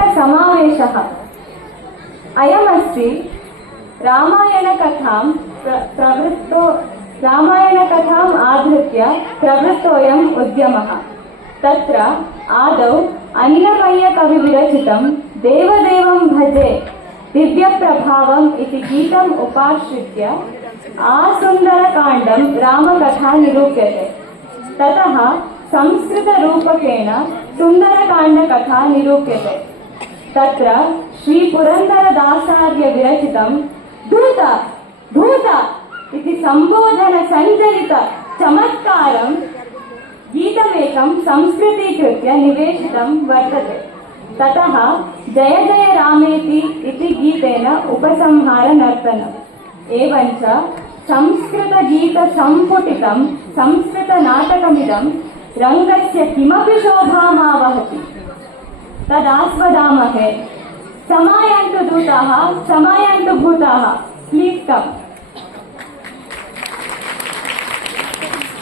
समावेशः। अयमस्ति रामायणकथाम् आधृत्य प्रवृत्तोऽयम् उद्यमः। तत्र आदौ अन्नमय्यकविविरचितं देवदेवं भजे दिव्यप्रभावम् इति गीतम् उपाश्रित्य आसुन्दरकाण्डं रामकथा निरूप्यते। ततः संस्कृतरूपकेण सुन्दरकाण्डकथा निरूप्यते। तत्र श्रीपुरन्दरदासार्य विरचितं धूत धूत इति सम्बोधनसञ्चलित चमत्कारं गीतमेकं संस्कृतीकृत्य निवेशितं वर्तते। ततः जय जय रामेति इति गीतेन उपसंहारनर्तनम्। एवञ्च संस्कृतगीतसम्पुटितं संस्कृतनाटकमिदं रङ्गस्य किमपि शोभामावहति। तदास्वदामहे। समायन्तु दूताः, समायन्तु भूताः। Please come.